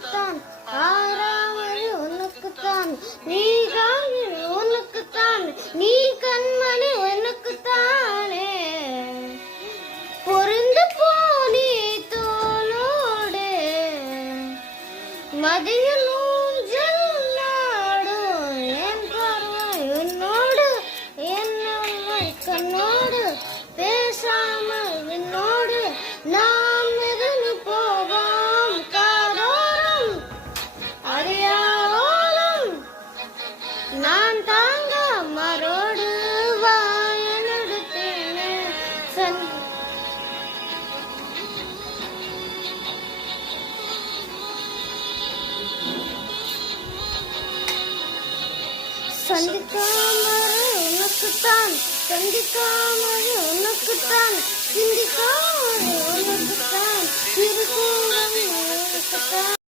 உனக்குத்தான், ஆறாவது உனக்குத்தான், நீ காண்கிற உனக்குத்தான், நீ கண்மணி உனக்குத்தானே. பொருந்து போனி தோளோடு மதியில் ஊஞ்சல் நாடும், என் பார்வை உன்னோடு, என் அம்மை கண்ணோடு, பேசாமல் விண்ணோடு நாம் மிதந்து போவோம் காதோறும் அறியாவோலும். நான் தாங்க மரோடு வாயெடுத்தேனே சந்திக்காமல் உனக்குத்தான், சந்திக்காமல் உனக்குத்தான், சிந்திக்காமல்